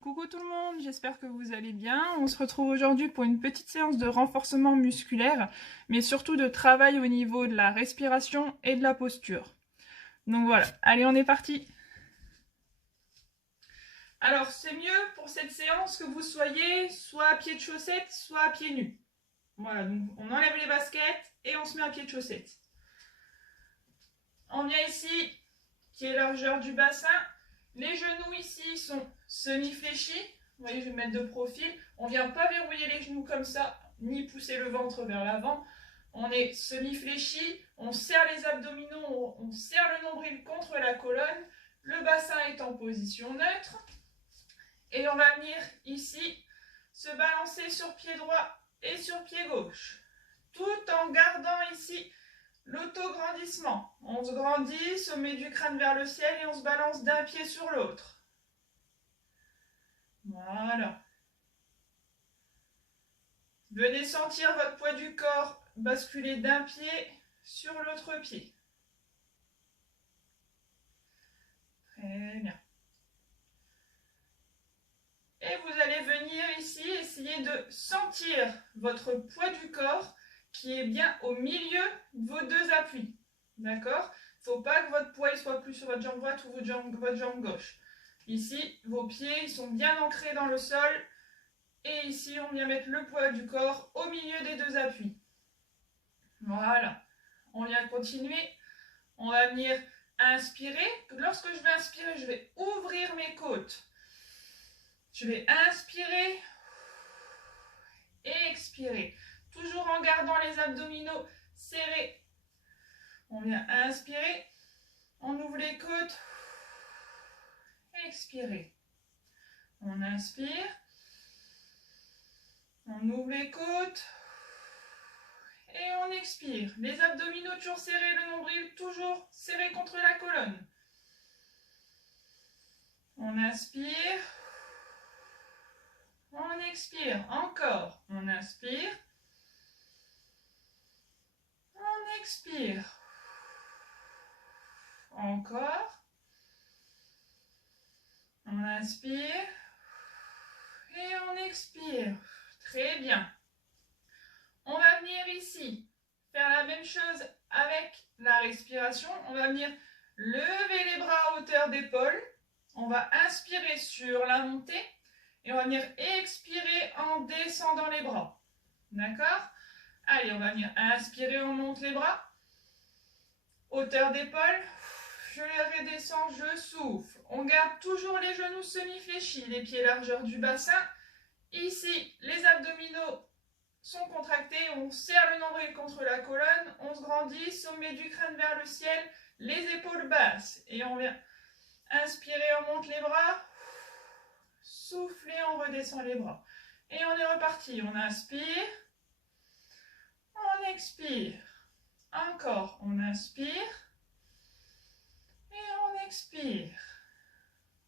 Coucou tout le monde, j'espère que vous allez bien. On se retrouve aujourd'hui pour une petite séance de renforcement musculaire, mais surtout de travail au niveau de la respiration et de la posture. Donc voilà, allez on est parti. Alors c'est mieux pour cette séance que vous soyez soit à pied de chaussettes, soit à pieds nus. Voilà, donc on enlève les baskets et on se met à pied de chaussettes. On vient ici, qui est largeur du bassin. Les genoux ici sont semi-fléchis. Vous voyez, je vais me mettre de profil. On ne vient pas verrouiller les genoux comme ça, ni pousser le ventre vers l'avant. On est semi-fléchi, on serre les abdominaux, on serre le nombril contre la colonne. Le bassin est en position neutre. Et on va venir ici se balancer sur pied droit et sur pied gauche. Tout en gardant ici l'autograndissement. On se grandit, sommet du crâne vers le ciel et on se balance d'un pied sur l'autre. Voilà. Venez sentir votre poids du corps basculer d'un pied sur l'autre pied. Très bien. Et vous allez venir ici essayer de sentir votre poids du corps qui est bien au milieu de vos deux appuis. D'accord ? Il ne faut pas que votre poids soit plus sur votre jambe droite ou votre jambe gauche. Ici, vos pieds sont bien ancrés dans le sol. Et ici, on vient mettre le poids du corps au milieu des deux appuis. Voilà. On vient continuer. On va venir inspirer. Lorsque je vais inspirer, je vais ouvrir mes côtes. Je vais inspirer et expirer. Toujours en gardant les abdominaux serrés. On vient inspirer. On ouvre les côtes. Expirer. On inspire. On ouvre les côtes. Et on expire. Les abdominaux toujours serrés, le nombril toujours serré contre la colonne. On inspire. On expire. Encore. On inspire. On expire. Encore. On inspire. Et on expire. Très bien. On va venir ici faire la même chose avec la respiration. On va venir lever les bras à hauteur d'épaule. On va inspirer sur la montée et on va venir expirer en descendant les bras. D'accord ? Allez, on va venir inspirer, on monte les bras. Hauteur d'épaule. Je les redescends, je souffle. On garde toujours les genoux semi-fléchis, les pieds largeur du bassin. Ici, les abdominaux sont contractés, on serre le nombril contre la colonne, on se grandit, sommet du crâne vers le ciel, les épaules basses. Et on vient inspirer, on monte les bras, souffler, on redescend les bras. Et on est reparti, on inspire, on expire. Encore, on inspire et on expire.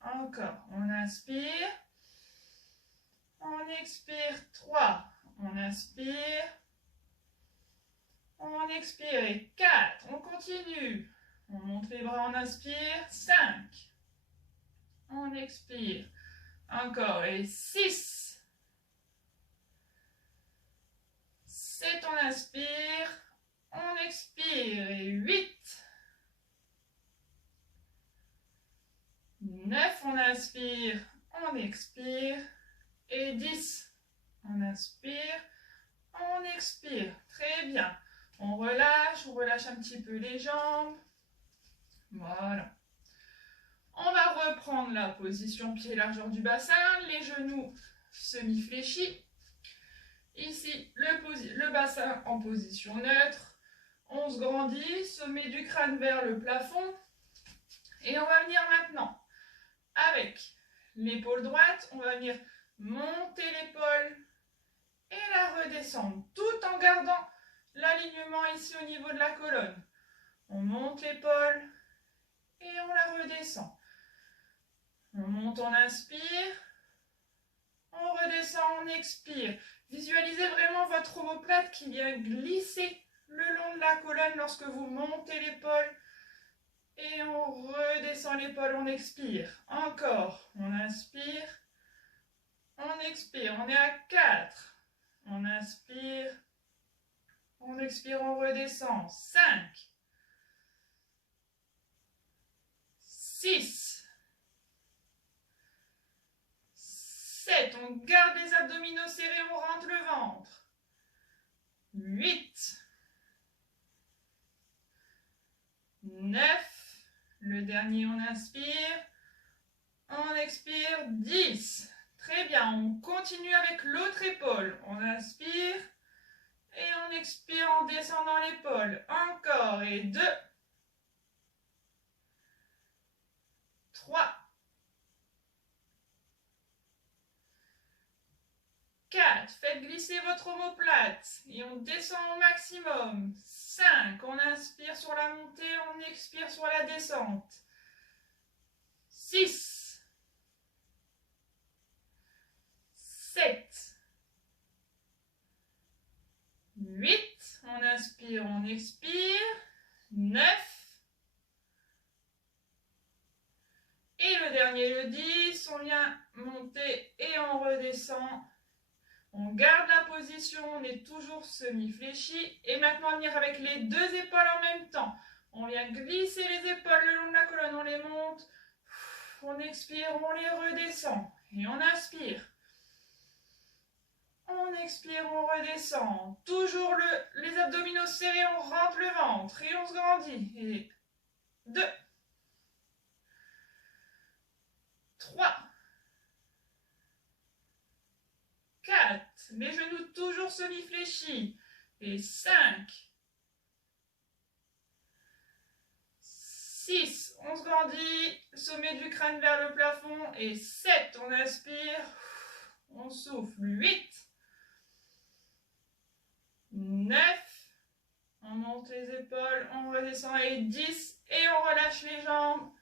Encore, on inspire, on expire. 3. On inspire. On expire. Et 4. On continue. On monte les bras, on inspire. 5. On expire. Encore. Et 6. 7. On inspire. On expire. Et 8. 9. On inspire. On expire. Et 10. On inspire, on expire. Très bien. On relâche un petit peu les jambes. Voilà. On va reprendre la position pied largeur du bassin, les genoux semi-fléchis. Ici, le bassin en position neutre. On se grandit, sommet du crâne vers le plafond. Et on va venir maintenant, avec l'épaule droite, on va venir monter l'épaule et la redescendre, tout en gardant l'alignement ici au niveau de la colonne. On monte l'épaule et on la redescend. On monte, on inspire, on redescend, on expire. Visualisez vraiment votre omoplate qui vient glisser le long de la colonne lorsque vous montez l'épaule et on redescend l'épaule, on expire. Encore, on inspire, expire, on est à 4. On inspire. On expire, on redescend. 5. 6. 7. On garde les abdominaux serrés, on rentre le ventre. 8. 9. Le dernier, on inspire. On expire. 10. Très bien, on continue avec l'autre épaule. On inspire et on expire en descendant l'épaule. Encore et 2. 3. 4. Faites glisser votre omoplate et on descend au maximum. 5. On inspire sur la montée, on expire sur la descente. 6. 7. 8. On inspire, on expire. 9. Et le dernier, le 10. On vient monter et on redescend. On garde la position, on est toujours semi-fléchi. Et maintenant, on va venir avec les deux épaules en même temps. On vient glisser les épaules le long de la colonne, on les monte. On expire, on les redescend. Et on inspire. On expire, on redescend. Toujours les abdominaux serrés, on rentre le ventre et on se grandit. Et 2. 3. 4. Les genoux toujours semi-fléchis. Et 5. 6. On se grandit. Sommet du crâne vers le plafond. Et 7. On inspire. On souffle. 8. 9. On monte les épaules. On redescend. Et 10. Et on relâche les jambes.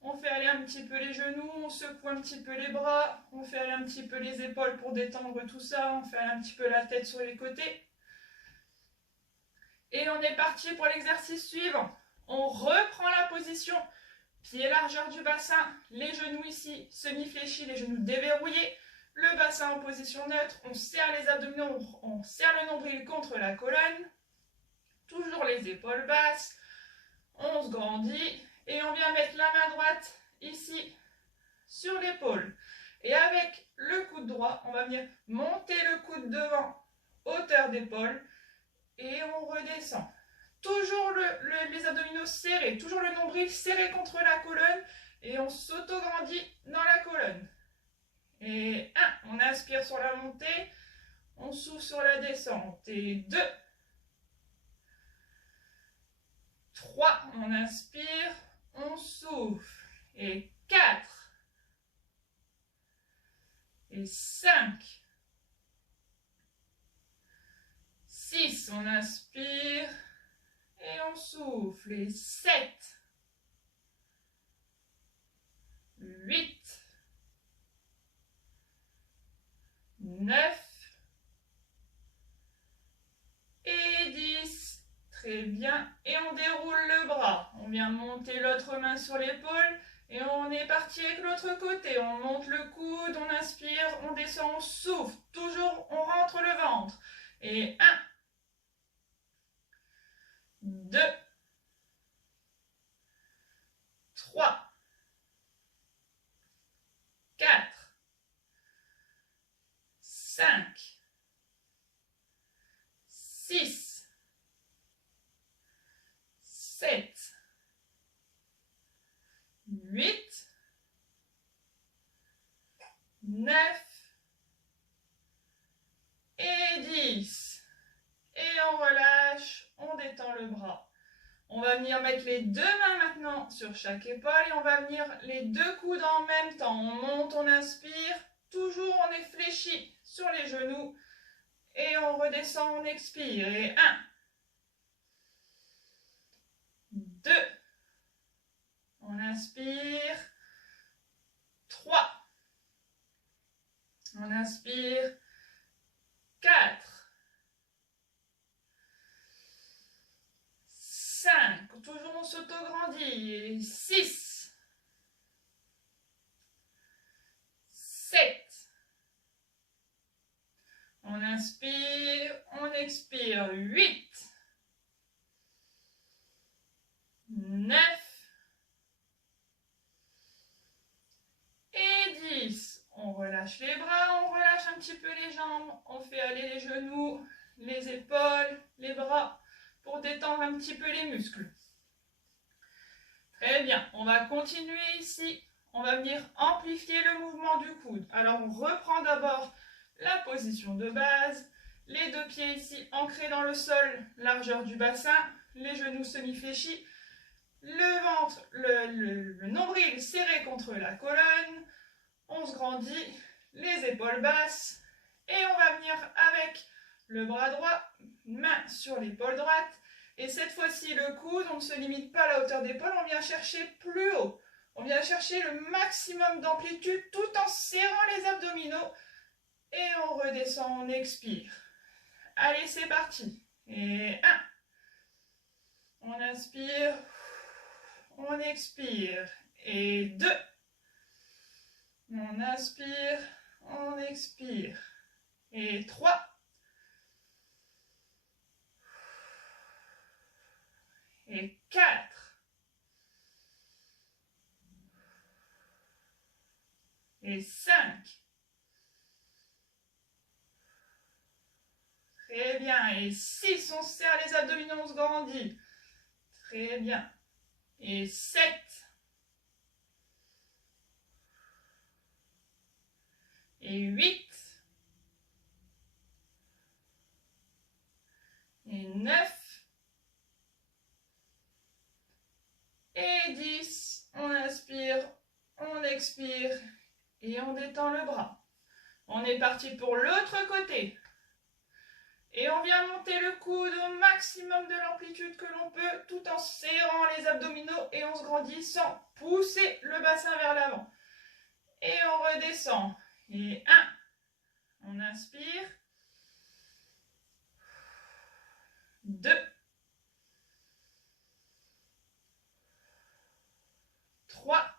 On fait aller un petit peu les genoux, on secoue un petit peu les bras, on fait aller un petit peu les épaules pour détendre tout ça, on fait aller un petit peu la tête sur les côtés. Et on est parti pour l'exercice suivant. On reprend la position, pied largeur du bassin, les genoux ici semi-fléchis, les genoux déverrouillés, le bassin en position neutre, on serre les abdominaux, on serre le nombril contre la colonne, toujours les épaules basses, on se grandit. Et on vient mettre la main droite ici sur l'épaule. Et avec le coude droit, on va venir monter le coude devant, hauteur d'épaule. Et on redescend. Toujours les abdominaux serrés, toujours le nombril serré contre la colonne. Et on s'auto-grandit dans la colonne. Et 1, on inspire sur la montée. On souffle sur la descente. Et 2. 3, on inspire. On souffle. Et 4. Et 5. 6. On inspire. Et on souffle. Et 7. 8. 9. Et 10. Très bien. Et on déroule le bras. On vient monter l'autre main sur l'épaule. Et on est parti avec l'autre côté. On monte le coude, on inspire, on descend, on souffle. Toujours, on rentre le ventre. Et 1. 2. 3. 4. 5. 6. 7, 8, 9 et 10. Et on relâche, on détend le bras. On va venir mettre les deux mains maintenant sur chaque épaule et on va venir les deux coudes en même temps. On monte, on inspire, toujours on est fléchi sur les genoux et on redescend, on expire. Et 1. 2. On inspire. 3. On inspire. 4. 5. Toujours on s'auto-grandit. Et 6. 7. inspire, on expire. 8, 9 et 10. On relâche les bras, on relâche un petit peu les jambes, on fait aller les genoux, les épaules, les bras pour détendre un petit peu les muscles. Très bien, on va continuer ici. On va venir amplifier le mouvement du coude. Alors on reprend d'abord la position de base. Les deux pieds ici ancrés dans le sol, largeur du bassin, les genoux semi-fléchis, le ventre, le nombril serré contre la colonne. On se grandit, les épaules basses. Et on va venir avec le bras droit, main sur l'épaule droite. Et cette fois-ci, le coude, on ne se limite pas à la hauteur d'épaule, on vient chercher plus haut. On vient chercher le maximum d'amplitude tout en serrant les abdominaux. Et on redescend, on expire. Allez, c'est parti. Et 1. On inspire, on expire. Et 2. On inspire, on expire. Et 3. Et 4. Et 5. Très bien. Et 6, on serre les abdominaux, on se grandit. Très bien. Et 7. Et 8. Et 9. Et 10. On inspire, on expire et on détend le bras. On est parti pour l'autre côté. Et on vient monter le coude au maximum de l'amplitude que l'on peut, tout en serrant les abdominaux et en se grandit sans pousser le bassin vers l'avant. Et on redescend. Et 1. On inspire. 2. 3.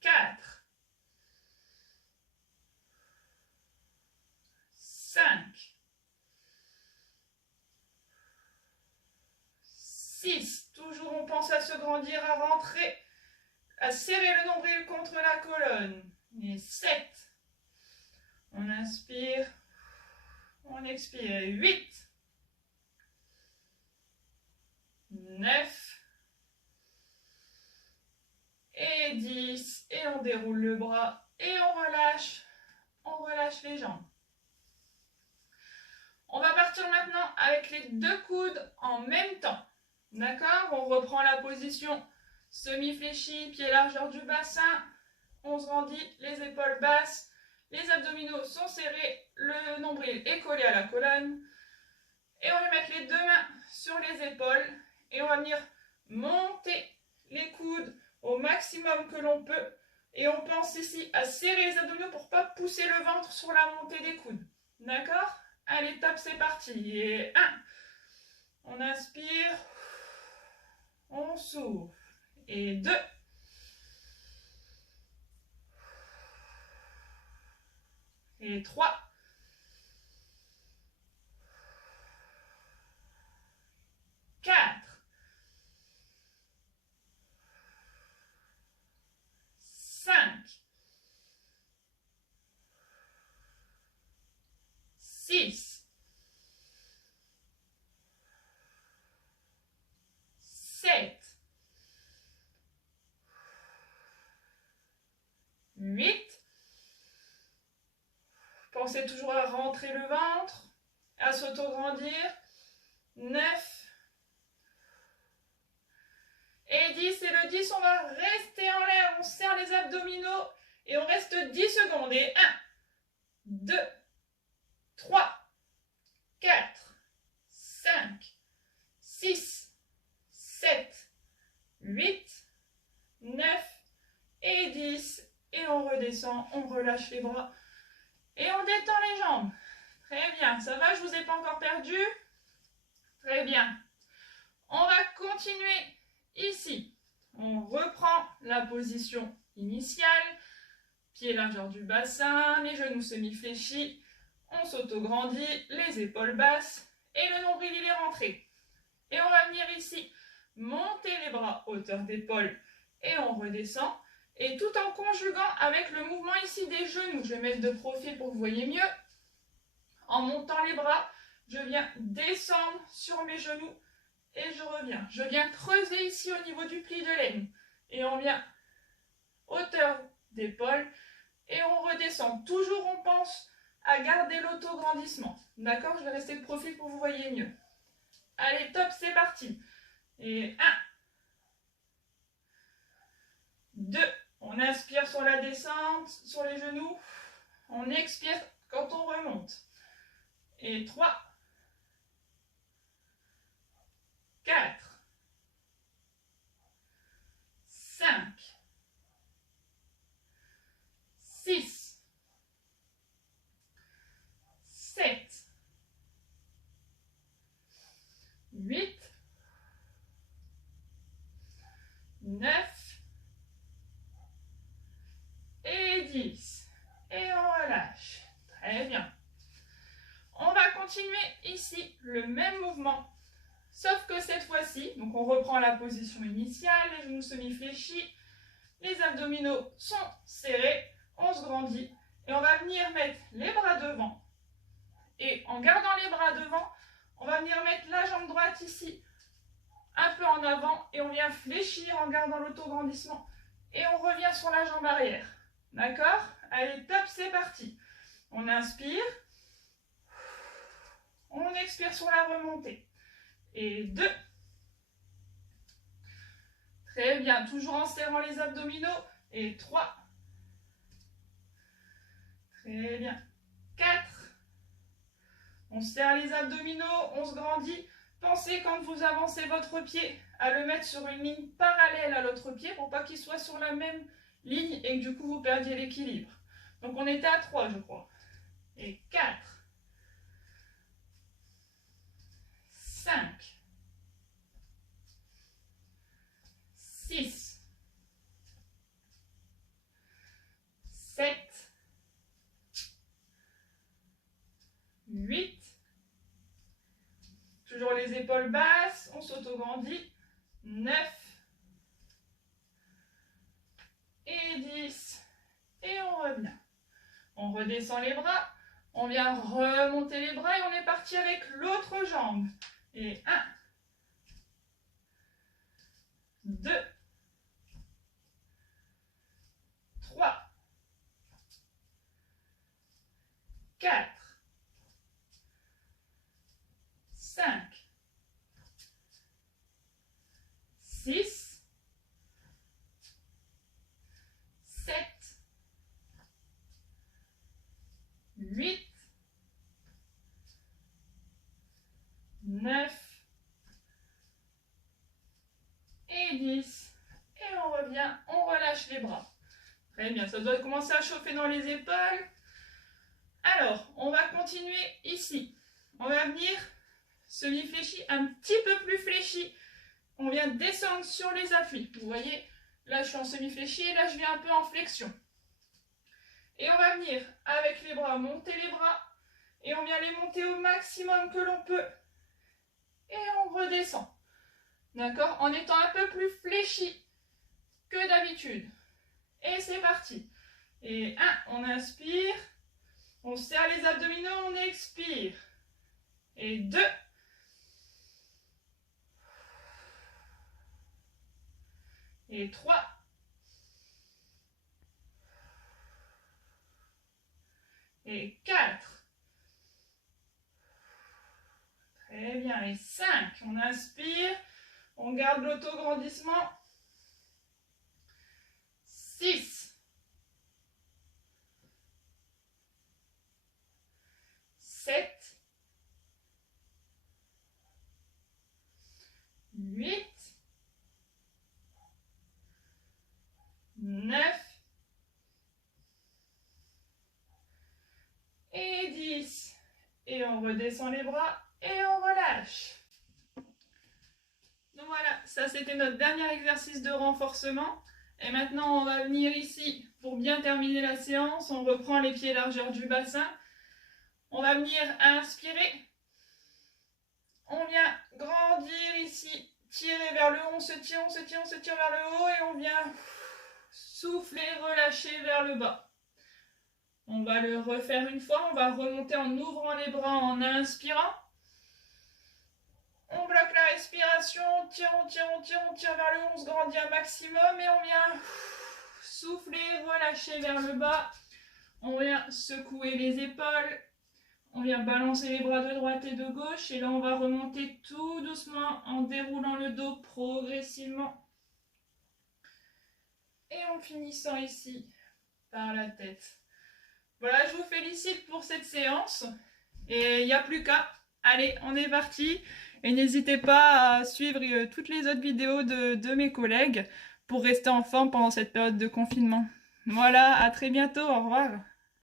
4. 5. 6. Toujours on pense à se grandir, à rentrer, à serrer le nombril contre la colonne. Et 7. On inspire, on expire. 8. 9. Et 10. Et on déroule le bras et on relâche les jambes. On va partir maintenant avec les deux coudes en même temps. D'accord? On reprend la position semi-fléchie, pied largeur du bassin. On se grandit, les épaules basses, les abdominaux sont serrés, le nombril est collé à la colonne. Et on va mettre les deux mains sur les épaules et on va venir monter les coudes au maximum que l'on peut. Et on pense ici à serrer les abdominaux pour ne pas pousser le ventre sur la montée des coudes. D'accord? Allez, top, c'est parti. Et 1. On inspire. On souffle. Et 2. Et 3. 4. 5. 6. 7. 8. Pensez toujours à rentrer le ventre, à s'auto-grandir. 9. Et 10. Et le 10, on va rester en l'air. On serre les abdominaux et on reste 10 secondes. Et 1, 2, 3, 4, 5, 6, 7, 8, 9 et 10. Et on redescend, on relâche les bras et on détend les jambes. Très bien, ça va, je ne vous ai pas encore perdu? Très bien. On va continuer ici. On reprend la position initiale. pieds largeur du bassin, les genoux semi-fléchis, on s'auto-grandit, les épaules basses et le nombril il est rentré. Et on va venir ici monter les bras hauteur d'épaule et on redescend. Et tout en conjuguant avec le mouvement ici des genoux, je vais mettre de profil pour que vous voyez mieux. En montant les bras, je viens descendre sur mes genoux et je reviens. Je viens creuser ici au niveau du pli de l'aine. Et on vient hauteur d'épaule et on redescend. Toujours on pense à garder l'autograndissement. D'accord? Je vais rester de profil pour que vous voyez mieux. Allez, top, c'est parti. Et 1, 2, on inspire sur la descente, sur les genoux. On expire quand on remonte. Et 3, 4, 5, 6, 7, 8, 9 et 10. Et on relâche. Très bien. On va continuer ici le même mouvement, sauf que cette fois-ci, donc on reprend la position initiale, les genoux semi-fléchis, les abdominaux sont serrés, on se grandit et on va venir mettre les bras devant. Et en gardant les bras devant, on va venir mettre la jambe droite ici, un peu en avant et on vient fléchir en gardant l'autograndissement et on revient sur la jambe arrière. D'accord? Allez, top, c'est parti. On inspire. On expire sur la remontée. Et 2. Très bien, toujours en serrant les abdominaux. Et 3. Très bien. 4. On serre les abdominaux, on se grandit. Pensez quand vous avancez votre pied à le mettre sur une ligne parallèle à l'autre pied pour pas qu'il soit sur la même ligne et que du coup vous perdiez l'équilibre. Donc on était à 3 je crois. Et 4. 5, 6, 7, 8, toujours les épaules basses, on s'auto-grandit, 9 et 10, et on revient. On redescend les bras, on vient remonter les bras et on est parti avec l'autre jambe. Et 1, 2, 3, 4, 5, 6, 7, 8, 9 et 10. Et on revient, on relâche les bras. Très bien, ça doit commencer à chauffer dans les épaules. Alors, on va continuer ici. On va venir semi-fléchi, un petit peu plus fléchi. On vient descendre sur les appuis. Vous voyez, là je suis en semi-fléchi et là je viens un peu en flexion. Et on va venir avec les bras, monter les bras. Et on vient les monter au maximum que l'on peut. Et on redescend. D'accord? En étant un peu plus fléchi que d'habitude. Et c'est parti. Et 1, on inspire. On serre les abdominaux, on expire. Et 2. Et 3. Et 4. Très bien. Et 5. On inspire. On garde l'autograndissement. 6. 7. 8. 9. Et 10. Et on redescend les bras et on relâche. Donc voilà, ça c'était notre dernier exercice de renforcement. Et maintenant, on va venir ici pour bien terminer la séance. On reprend les pieds largeur du bassin. On va venir inspirer. On vient grandir ici, tirer vers le haut, on se tire, on se tire, on se tire vers le haut et on vient souffler, relâcher vers le bas. On va le refaire une fois, on va remonter en ouvrant les bras en inspirant. On bloque la respiration, on tire, on tire, on tire, on tire vers le haut, on se grandit un maximum et on vient souffler, relâcher vers le bas. On vient secouer les épaules. On vient balancer les bras de droite et de gauche et là on va remonter tout doucement en déroulant le dos progressivement. Et en finissant ici par la tête. Voilà, je vous félicite pour cette séance et il n'y a plus qu'à. Allez, on est parti et n'hésitez pas à suivre toutes les autres vidéos de mes collègues pour rester en forme pendant cette période de confinement. Voilà, à très bientôt, au revoir.